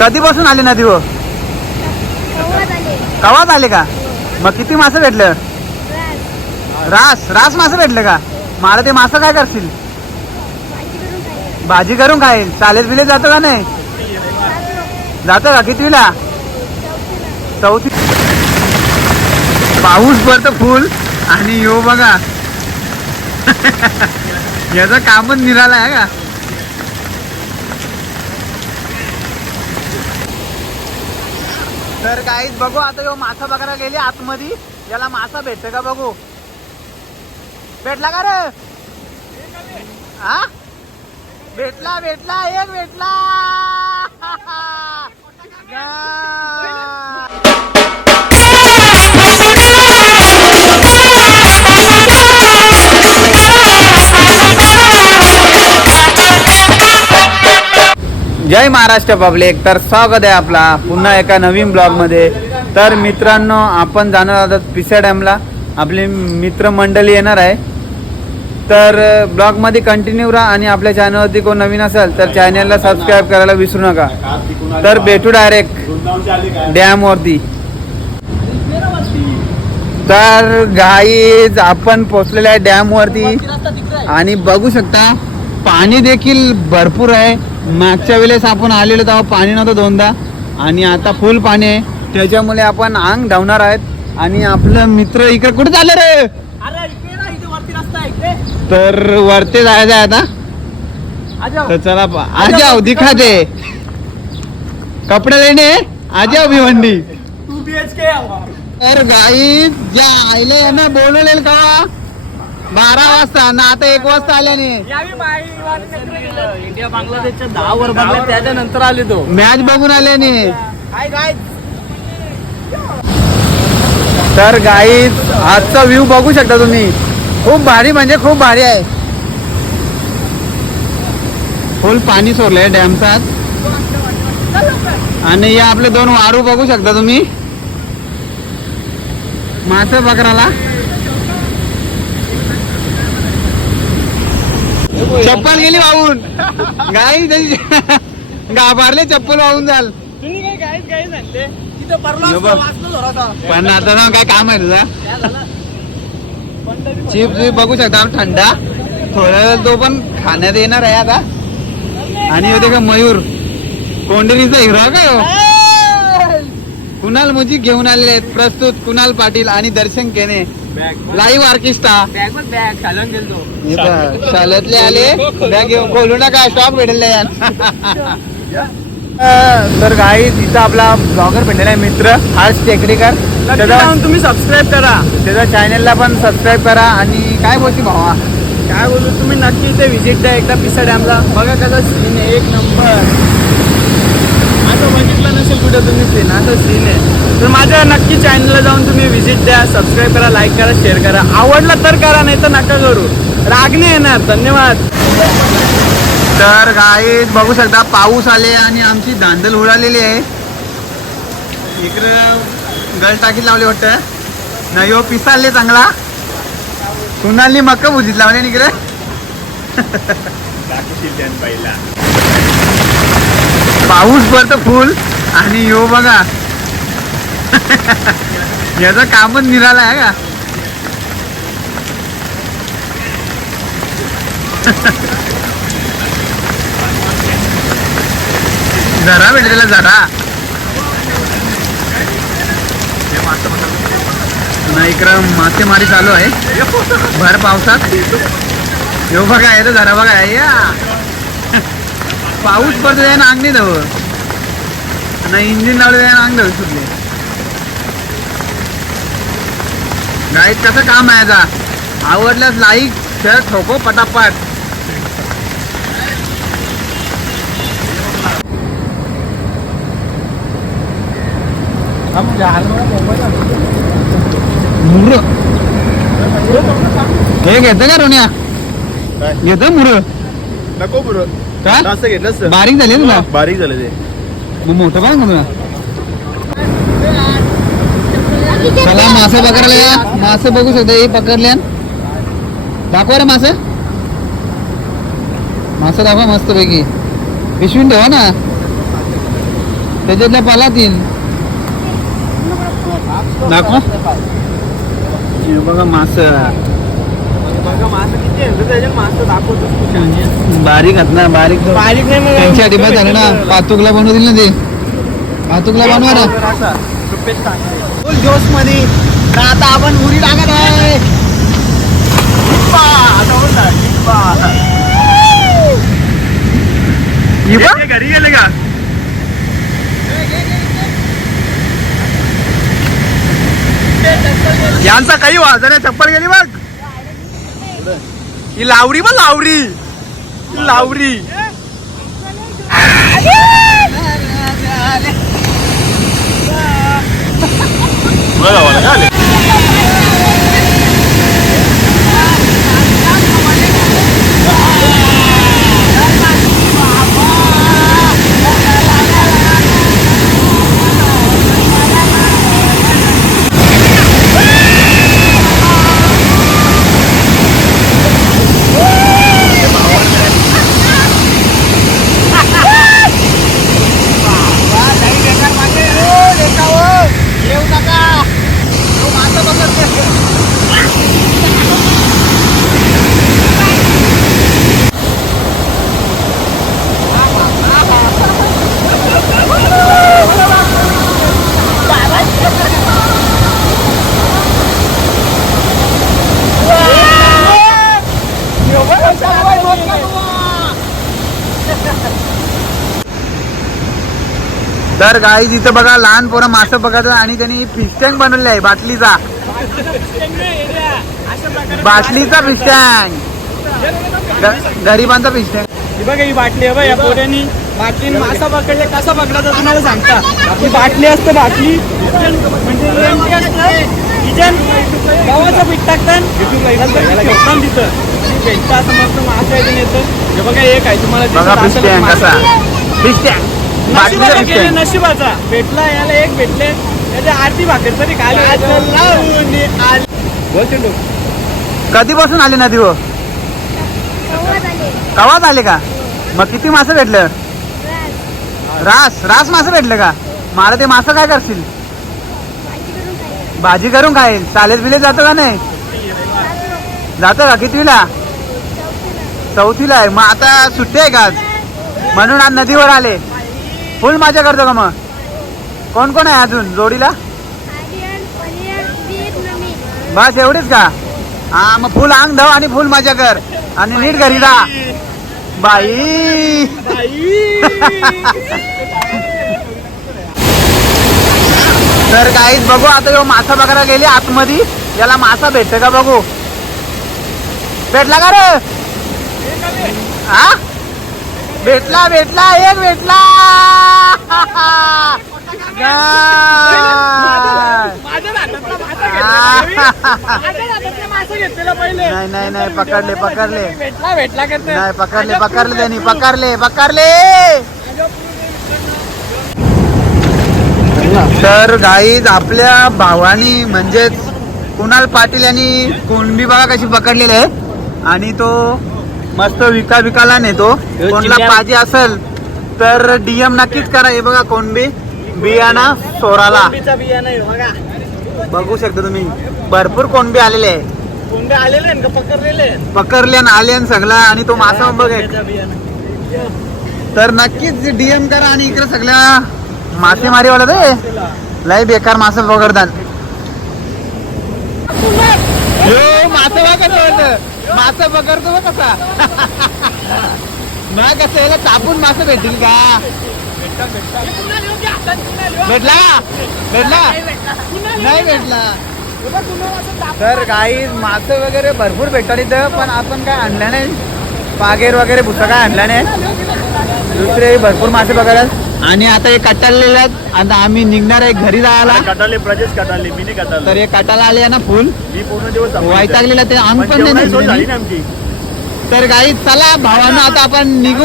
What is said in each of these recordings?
कधीपासून आले नदीवर हो? कवाच आले का? मग किती मासे भेटलं? रास. रास मासे भेटले का? मला ते मासं काय करशील? भाजी करून खाईल. चालेल बिले जातो का नाही? जातो का? कितवीला? चौथी. पाऊस पडतं फुल आणि यो बघा. याचं कामच निराला आहे का? तर काहीच बघू आता यो मासा बघायला गेले आतमध्ये. याला मासा भेटतो का बघू? भेटला का रे? हा? भेटला भेटला एक भेटला. जय महाराष्ट्र पब्लिक. तर स्वागत आहे आपला. पुन्हा एका नवीन ब्लॉगमध्ये तर मित्रांनो आपण जाणार आहोत पिसा डॅमला. आपली मित्रमंडळी येणार आहे. तर ब्लॉगमध्ये कंटिन्यू राहा आणि आपल्या चॅनलवरती कोण नवीन असेल तर चॅनलला सबस्क्राईब करायला विसरू नका. तर भेटू डायरेक्ट डॅमवरती. तर गाईज आपण पोचलेल्या आहे डॅमवरती. आणि बघू शकता पाणी देखील भरपूर आहे. मागच्या वेळेस आपण आलेलो तेव्हा पाणी नव्हतं दोनदा. आणि आता फुल पाणी आहे. त्याच्यामुळे आपण अंग धावणार आहेत. आणि आपलं मित्र इकडे कुठे चाललं रे? तर वरते जायचं आहे आता. तर चला पा- आ जाओ. दिखा दे कपडे लेने आ जाओ भिवंडी. तर गाई ज्या आईले यांना बोलवलेल का बारा वाजता ना आता एक वाजता आल्याने. इंडिया बांगलादेशच्या दहा त्याच्यानंतर आले तो. मॅच बघून आल्याने. तर गाई आजचा व्ह्यू बघू शकता तुम्ही. खूप भारी म्हणजे खूप भारी आहे. फुल पाणी सोडलंय डॅमचा आणि या आपले दोन वारू बघू शकता तुम्ही. मासे बकराला चप्पल गेली वाहून. गाई त्याची- गाभारले चप्पल वाहून जाल. तुम्ही काय काय काय. पण आता ना काय काम आहे तुझा? चिप्स बी बघू शकता थंडा. थोडा तो पण खाण्यात येणार आहे आता. आणि होते का मयूर. कोंडरीचा हिरो आहे का ह्यो? कुणाल मुजी घेऊन आलेले आहेत. प्रस्तुत कुणाल पाटील आणि दर्शन केने. लाईव्ह घालून गेलो शाळेतले आले. बॅग घेऊन खोलू नका स्टॉप भेटेल तर गाई तिथं आपला ब्लॉगर भेटलेला आहे मित्र. हर्ष टेकडीकर त्याचा तुम्ही सबस्क्राईब करा. त्याच्या चॅनलला पण सबस्क्राईब करा. आणि काय बोलती भावा? काय बोलू तुम्ही नक्की इथे व्हिजिट द्या एकदा पिसा डॅमला बघा कसा सीन आहे. एक नंबर आता बघितलं नसेल कुठं तुम्ही सीन आता सीन आहे. तर माझ्या नक्की चॅनलला जाऊन तुम्ही व्हिजिट द्या सबस्क्राईब करा लाईक करा शेअर करा. आवडला तर करा नाही तर नका करू. राग नाही येणार. धन्यवाद. तर गाई बघू शकता पाऊस आले आणि आमची धांदल उडालेली आहे. इकडं गळ टाकीत लावली वाटतं. नाही हो पिसालले चांगला. कुणालनी मक्क भुजीत लावले ना इकडे पाऊस पडतो फुल आणि यो बघा. याचं कामच निघालं आहे का? जरा भेटलेला जरा. नाही इकडं मासेमारी चालू आहे. भर पावसात. येऊ बघा येतो जरा बघा या. पाऊस पडतो त्यानं अंग नाही धाव. नाही इंजिन लावलं त्यानं अंग धाव सुटले. गाईत कसं काम आहे आता? आवडल्यास लाईक शेअर ठोको पटापट. मुर. हे घेतं का रोन्या? घेतं मुर? नको बरं का? जास्त बारीक झाली तुला? बारीक झालं ते. मग मोठं पाहिजे का तुला. चला मासे पकडले. या मासे बघू शकता हे पकडले. दाखवा रे मासे. मासे दाखवा मस्त पैकी पिशवीन ठेवा ना. त्याच्यातल्या पालातील. दाखवा. हे बघा मास. बारीक आहेत ना बारीक. बारीक नाही त्यांच्या डिब्यात झालं ना पातुकला बनवतील ना ते. पातुकला बनवा ना. फुल जोशमध्ये आता आपण उडी टाकत आहे? घरी गेले का? यांचा काही वाजण्या चप्पल गेली बघ. ही लावरी बघ लावरी ही लावरी येऊ नका तो मासं पकडते तर गाई तिथं बघा लहान पोरं मासं बघायचं आणि त्यांनी फिश टँक बनवले आहे बाटलीचा. बाटलीचा फिश टँक गरीबांचा फिश टँक ही बघा ही बाटली आहे बघ या पोऱ्यानी बाटलीने मासा पकडले कसा पकडायचा तुम्हाला सांगता. ही बाटली असते बाटली. म्हणजे किचन गव्हाचं पीठ टाकतात. तिथं. भेटतं असं मस्त मासा येतं हे बघा एक आहे तुम्हाला फिश टँक बाटलीचा नशिबाचा. भेटला याला एक भेटले. त्याच्या आरती भाकर तरी खाली कधीपासून आले नदी हो? कवाच आले. का? मग किती मासं भेटलं? रास. रास. मासं भेटलं का? मला ते मासं काय करशील? भाजी करून खाईल. चालेल बिले जातो का नाही? जातो का? कितवीला? चौथीला आहे. मग आता सुट्टी आहे का आज? म्हणून आज नदीवर आले. फुल मजा करतो का मग? कोण कोण आहे अजून जोडीला? बस एवढीच का? हा मग फुल अंग धव आणि फुल मजा कर. आणि नीट घरी जा. बाई. तर काहीच बघू आता ह्यो मासा बघायला गेले आतमध्ये. याला मासा भेटतो का बघू? भेटला का रे? हा? भेटला भेटला एक भेटला? नाही. नाही नाही पकडले पकडले. भेटला भेटला नाही पकडले पकडले त्यांनी पकडले पकडले. तर गाईज आपल्या भावानी म्हणजेच कुणाल पाटील यांनी कुणबी बघा कशी पकडलेली आहे. आणि तो मस्त विका विकाला नेतो कोणला पाहिजे असेल तर डीएम नक्कीच करा. हे बघा कोणबी. बियाणा सोराला. बघा. शकता तुम्ही. भरपूर कोणबी आलेले आहे? पकडले आणि आले सगळा आणि तो मासा बघ. तर नक्कीच डीएम करा आणि इकडे सगळ्या मासेमारीवाला ते लय बेकार मासे पकडतात. यो मासे होतं. मासा पकडतो बघ कसा. मग कसं याला चापून मासे भेटतील का? भेटला भेटला? नाही भेटला. तर काही मासे वगैरे भरपूर भेटतात इथं पण आपण काय आणलं नाही. पागेर वगैरे भुसा काय आणला नाही. दुसरे भरपूर मासे बघायला आणि आता हे कटाळलेले आहेत. आता आम्ही निघणार आहे घरी जायला कटाले प्रजेश कटाले मिनी कटाले तर हे कटाला आले ना फुल. मी पूर्ण दिवस वैतागलेला ते अंग पण नाही सोय झाली निघलेली. ना आमची. तर गाई चला भावानं आता आपण निघू.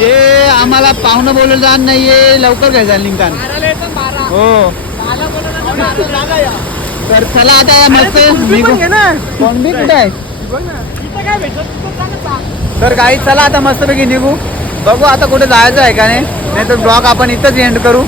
ये आम्हाला पाहुणं बोलवलं नाही ये लवकर घ्यायचा निघतान बाराला येतं बारा हो. तर चला आता या मस्त निघू. कोणबी कुठे आहे. तर गाई चला आता मस्तपैकी निघू. बघू आता कुठे जायचं आहे का नाही. नाही तर ब्लॉग आपण इथंच एंड करू.